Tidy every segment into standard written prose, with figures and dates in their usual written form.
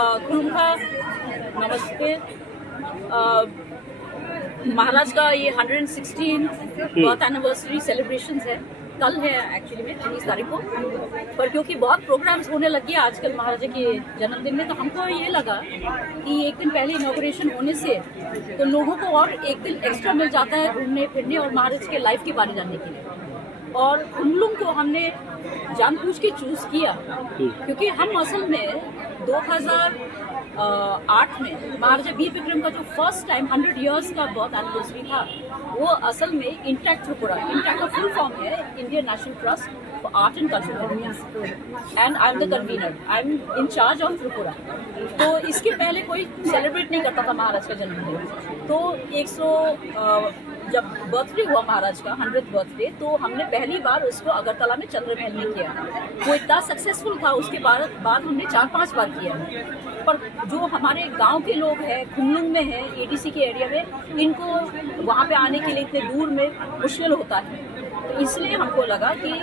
खुरुमखा, नमस्ते। महाराज का ये 116 बर्थ एनिवर्सरी सेलिब्रेशंस है, कल है एक्चुअली में 19 तारीख को। पर क्योंकि बहुत प्रोग्राम्स होने लगी है आजकल महाराजा के जन्मदिन में, तो हमको ये लगा कि एक दिन पहले इनॉग्रेशन होने से तो लोगों को और एक दिन एक्स्ट्रा मिल जाता है घूमने फिरने और महाराज के लाइफ के बारे जानने के लिए। और खुमलुंग को हमने जानबूझ के चूज किया क्योंकि हम असल में 2008 में महाराजा वीर विक्रम का जो फर्स्ट टाइम 100 इयर्स का बर्थ एनिवर्सरी था, वो असल में इंटैक्ट त्रिपुरा, इंटैक्ट का फुल फॉर्म है Indian national trust for art and cultural and I am the convener, I am in charge of Tripura. तो इसके पहले कोई सेलिब्रेट नहीं करता था महाराज का जन्मदिन। तो जब बर्थडे हुआ महाराज का 100th बर्थडे, तो हमने पहली बार उसको अगरतला में चंद्रमहल में किया। वो इतना सक्सेसफुल था, उसके बाद हमने 4-5 बार किया। पर जो हमारे गांव के लोग हैं, खुमलुंग में हैं, एडीसी के एरिया में, इनको वहाँ पे आने के लिए इतने दूर में मुश्किल होता है। तो इसलिए हमको लगा कि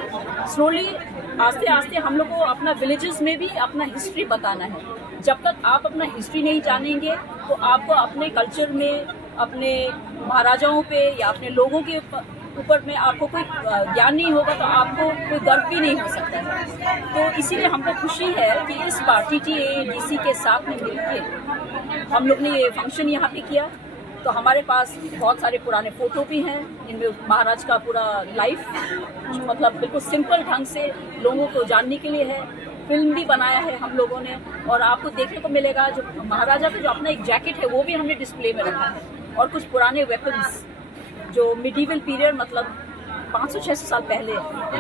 स्लोली आस्ते आस्ते हम लोग को अपना विलेजेस में भी अपना हिस्ट्री बताना है। जब तक आप अपना हिस्ट्री नहीं जानेंगे तो आपको अपने कल्चर में, अपने महाराजाओं पे या अपने लोगों के ऊपर में आपको कोई ज्ञान नहीं होगा तो आपको कोई गर्व भी नहीं हो सकता है। तो इसीलिए हमको खुशी है कि इस बार TTA-DC के साथ में मिलकर हम लोग ने ये फंक्शन यहाँ पे किया। तो हमारे पास बहुत सारे पुराने फोटो भी हैं, इनमें महाराज का पूरा लाइफ मतलब बिल्कुल सिंपल ढंग से लोगों को जानने के लिए है। फिल्म भी बनाया है हम लोगों ने, और आपको देखने को मिलेगा जो महाराजा का जो अपना एक जैकेट है वो भी हमने डिस्प्ले में रखा है, और कुछ पुराने वेपन्स जो मिडीवल पीरियड मतलब 500-600 साल पहले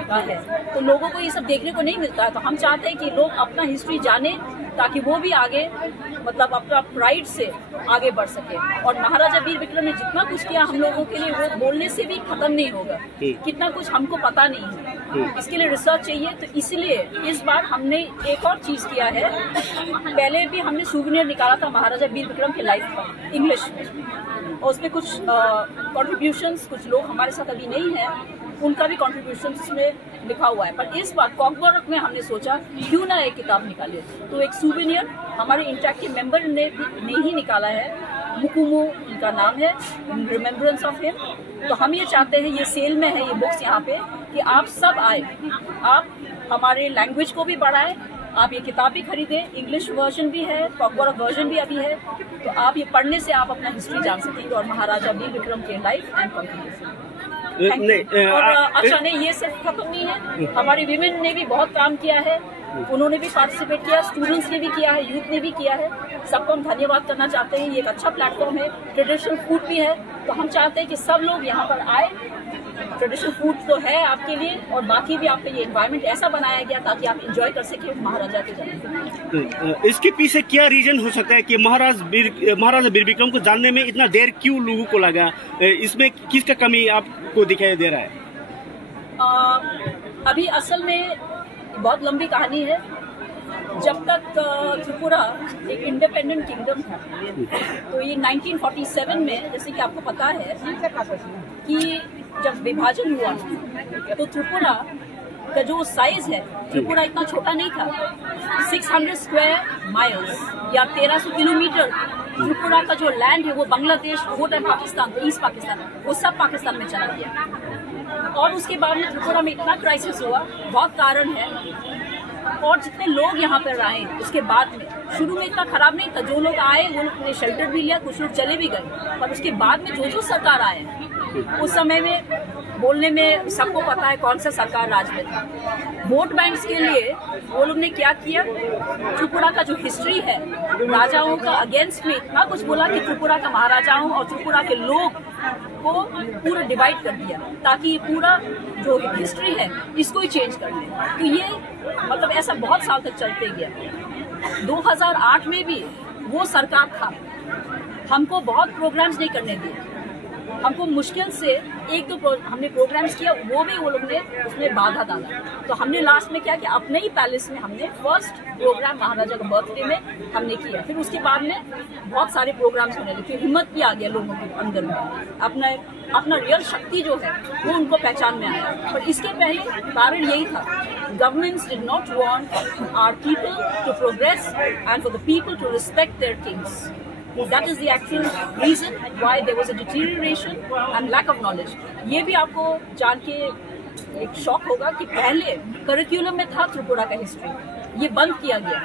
का है। तो लोगों को ये सब देखने को नहीं मिलता है। तो हम चाहते हैं कि लोग अपना हिस्ट्री जाने ताकि वो भी आगे मतलब अपना प्राइड से आगे बढ़ सके। और महाराजा वीर विक्रम ने जितना कुछ किया हम लोगों के लिए, वो बोलने से भी खत्म नहीं होगा। कितना कुछ हमको पता नहीं है, इसके लिए रिसर्च चाहिए। तो इसलिए इस बार हमने एक और चीज किया है। पहले भी हमने सूवेनियर निकाला था महाराजा वीर विक्रम के लाइफ पर इंग्लिश में, और उसमें कुछ कॉन्ट्रीब्यूशंस, कुछ लोग हमारे साथ अभी नहीं है, उनका भी कॉन्ट्रीब्यूशन इसमें लिखा हुआ है। पर इस बार कॉकबर्ग में हमने सोचा क्यों ना एक किताब निकाले। तो एक सूवेनियर हमारे इंटैक्ट के मेंबर ने ही निकाला है, मुकुमो उनका नाम है, रिमेम्बरेंस ऑफ हिम। तो हम ये चाहते हैं, ये सेल में है ये बुक्स यहाँ पे, कि आप सब आए, आप हमारे लैंग्वेज को भी बढ़ाएं, आप ये किताब भी खरीदें। इंग्लिश वर्जन भी है, कॉकबर्ग वर्जन भी अभी है। तो आप ये पढ़ने से आप अपना हिस्ट्री जान सकेंगे और महाराजा वीर विक्रम के लाइफ एंड कॉन्ट्रीब्यूशन। और अच्छा नहीं, ये सिर्फ खत्म नहीं है, हमारी विमेन ने भी बहुत काम किया है, उन्होंने भी पार्टिसिपेट किया, स्टूडेंट्स ने भी किया है, यूथ ने भी किया है। सबको हम धन्यवाद करना चाहते हैं। ये एक अच्छा प्लेटफॉर्म है, ट्रेडिशनल फूड भी है। तो हम चाहते हैं कि सब लोग यहाँ पर आए। ट्रेडिशनल फूड तो है आपके लिए, और बाकी भी आपके ये एनवायरनमेंट ऐसा बनाया गया ताकि आप एंजॉय कर सके महाराजा के जन्मदिन। इसके पीछे क्या रीजन हो सकता है कि महाराजा वीर विक्रम को जानने में इतना देर क्यों लोगों को लगा? इसमें किसका कमी आपको दिखाई दे रहा है? अभी असल में बहुत लंबी कहानी है। जब तक त्रिपुरा एक इंडिपेंडेंट किंगडम था, तो ये 1947 में, जैसे कि आपको पता है कि जब विभाजन हुआ तो त्रिपुरा का जो साइज है, त्रिपुरा इतना छोटा नहीं था। 600 स्क्वायर माइल्स या 1300 किलोमीटर त्रिपुरा का जो लैंड है, वो बांग्लादेश, वो पाकिस्तान, ईस्ट पाकिस्तान, वो सब पाकिस्तान में चला गया। और उसके बाद में त्रिपुरा में इतना क्राइसिस हुआ, बहुत कारण है। और जितने लोग यहाँ पर आए उसके बाद में, शुरू में इतना खराब नहीं था। जो लोग आए वो लोग ने शेल्टर भी लिया, कुछ लोग चले भी गए। पर उसके बाद में जो सरकार आए, उस समय में बोलने में सबको पता है कौन सा सरकार राज में था। वोट बैंक्स के लिए वो लोग ने क्या किया, त्रिपुरा का जो हिस्ट्री है राजाओं का अगेंस्ट में इतना कुछ बोला कि त्रिपुरा का महाराजाओं और त्रिपुरा के लोग को पूरा डिवाइड कर दिया, ताकि ये पूरा जो हिस्ट्री है इसको ही चेंज कर दे। तो ये मतलब ऐसा बहुत साल तक चलते गया। 2008 में भी वो सरकार था, हमको बहुत प्रोग्राम्स नहीं करने दिए। हमको मुश्किल से एक दो हमने प्रोग्राम्स किया, वो भी वो लोग ने उसमें बाधा डाला। तो हमने लास्ट में क्या कि अपने ही पैलेस में हमने फर्स्ट प्रोग्राम महाराजा का बर्थडे में हमने किया। फिर उसके बाद में बहुत सारे प्रोग्राम्स होने लगे, हिम्मत भी आ गया लोगों के अंदर में, अपना रियल शक्ति जो है वो उनको पहचान में आया। पर इसके पहले कारण यही था, governments did not want our people to progress and for the people to respect their kings. That is the actual reason why there was a deterioration and lack of knowledge. ये भी आपको जान के एक शॉक होगा कि पहले curriculum में था त्रिपुरा का हिस्ट्री, ये बंद किया गया।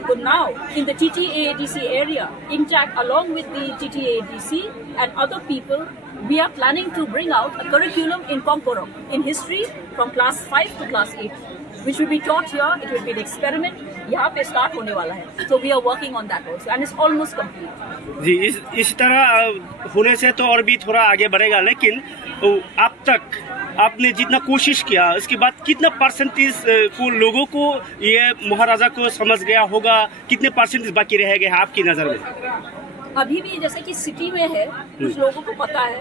So now in the TTAADC area, intact along with the TTAADC and other people, we are planning to bring out a curriculum in Pongporom in history from class 5 to class 8, which will be taught here. It will be an experiment. यहाँ पे start होने वाला है, so we are working on that also and it's almost complete. जी, इस तरह होने से तो और भी थोड़ा आगे बढ़ेगा, लेकिन अब तक आपने जितना कोशिश किया उसके बाद कितना परसेंटेज को लोगों को ये महाराजा को समझ गया होगा, कितने परसेंटेज बाकी रह गए हैं आपकी नजर में? अभी भी जैसे कि सिटी में है कुछ लोगों को पता है,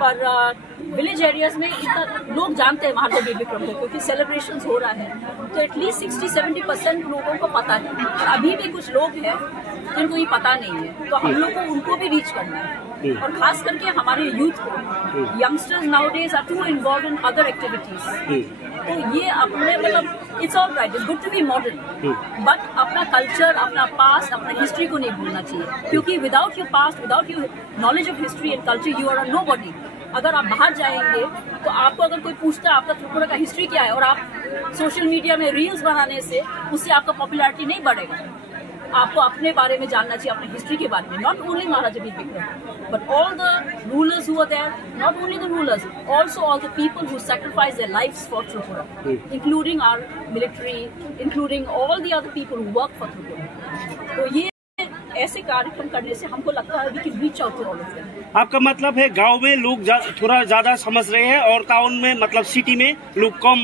पर विलेज एरियाज में इतना लोग जानते हैं महाराजा वीर विक्रम को क्योंकि सेलिब्रेशंस हो रहा है, तो एटलीस्ट 60-70% लोगों को पता है। अभी भी कुछ लोग हैं जिनको ये पता नहीं है, तो हम लोग को उनको भी रीच करना है, और खास करके हमारे यूथ को। Youngsters nowadays are to involve in other activities, तो ये अपने मतलब it's all right, it's good to be modern, but अपना कल्चर, अपना पास्ट, अपना हिस्ट्री को नहीं भूलना चाहिए, क्योंकि without your past, without your knowledge of history and culture, you are a nobody. अगर आप बाहर जाएंगे तो आपको अगर कोई पूछता है आपका त्रिपुरा का हिस्ट्री क्या है, और आप सोशल मीडिया में रील्स बनाने से उससे आपका पॉपुलैरिटी नहीं बढ़ेगा। आपको अपने बारे में जानना चाहिए, अपने हिस्ट्री के बारे में, not only Maharaja Veer Vikram but all the rulers who were there, not only the rulers, also all the people who sacrifice their lives for Tripura, including our military, including all the other people who work for Tripura. तो ये ऐसे कार्यक्रम करने से हमको लगता है कि reach out to all of them. आपका मतलब है गांव में लोग थोड़ा ज्यादा समझ रहे हैं और टाउन में मतलब सिटी में लोग कम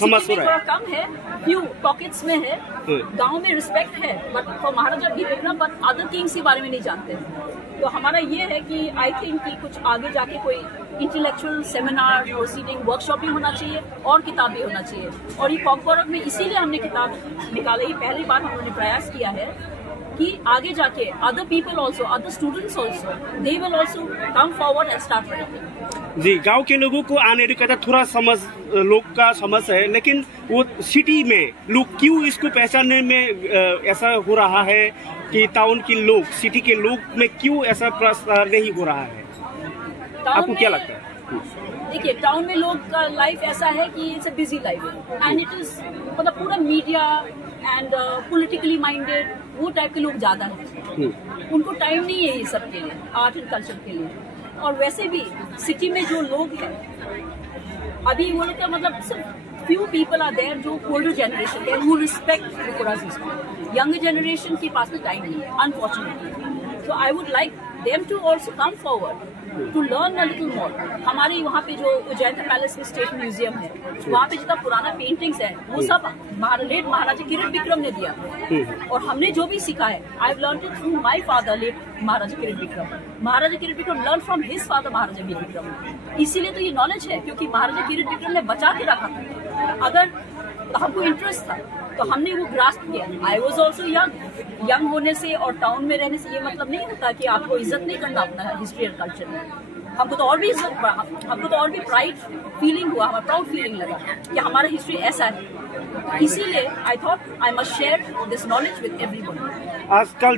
समझ रहे हैं? थोड़ा कम है, फ्यू पॉकेट्स में है, गांव में रिस्पेक्ट है, but for Maharaja Bir Vikram but other Kings के बारे में नहीं जानते। तो हमारा ये है कि आई थिंक कि कुछ आगे जाके कोई इंटेलेक्चुअल सेमिनार, प्रोसीडिंग, वर्कशॉप भी होना चाहिए और किताब भी होना चाहिए। और ये पॉम्पोरम में इसीलिए हमने किताब निकाला, ये पहली बार हमने प्रयास किया है कि आगे जाके other people also, other students also, they will also come forward and start writing. जी, गांव के लोगों को आने का थोड़ा लोग का समझ है, लेकिन वो सिटी में लोग क्यों इसको पहचानने में ऐसा हो रहा है कि टाउन के लोग, सिटी के लोग में क्यों ऐसा प्रसार नहीं हो रहा है? आपको क्या लगता है? देखिए, टाउन में लोग का लाइफ ऐसा है कि it's a busy life and it is मतलब पूरा मीडिया एंड पॉलिटिकली माइंडेड, वो टाइप के लोग ज्यादा हैं। उनको टाइम नहीं है ये सब के लिए, आर्ट एंड कल्चर के लिए। और वैसे भी सिटी में जो लोग हैं अभी, वो लोग का मतलब सिर्फ फ्यू पीपल आर देयर जो ओल्डर जनरेशन है, who respect Tripura's history. Younger generation के पास में टाइम नहीं है, unfortunately. So I would like them to also come forward to learn a little more. हमारे वहाँ पे जो उज्जैन पैलेस में स्टेट म्यूजियम है, वहाँ पे जितना पुराना पेंटिंग्स है वो सब लेट महाराजा किरीट विक्रम ने दिया, और हमने जो भी सीखा है, I have learned it through my father late Maharaja Kirit Vikram. Maharaja Kirit Vikram learn from his father Maharaja वीर विक्रम। इसीलिए तो ये नॉलेज है, क्योंकि महाराजा किरीट विक्रम ने बचा के रखा था। अगर हमको इंटरेस्ट था तो हमने वो ग्रास्प किया। आई वॉज ऑल्सो यंग होने से और टाउन में रहने से ये मतलब नहीं होता कि आपको इज्जत नहीं करना अपना हिस्ट्री एंड कल्चर में। हमको तो और भी इज्जत, हमको तो और भी प्राइड फीलिंग हुआ, हमारा प्राउड फीलिंग लगा कि हमारा हिस्ट्री ऐसा है। इसीलिए I thought I must share this knowledge with everyone. आजकल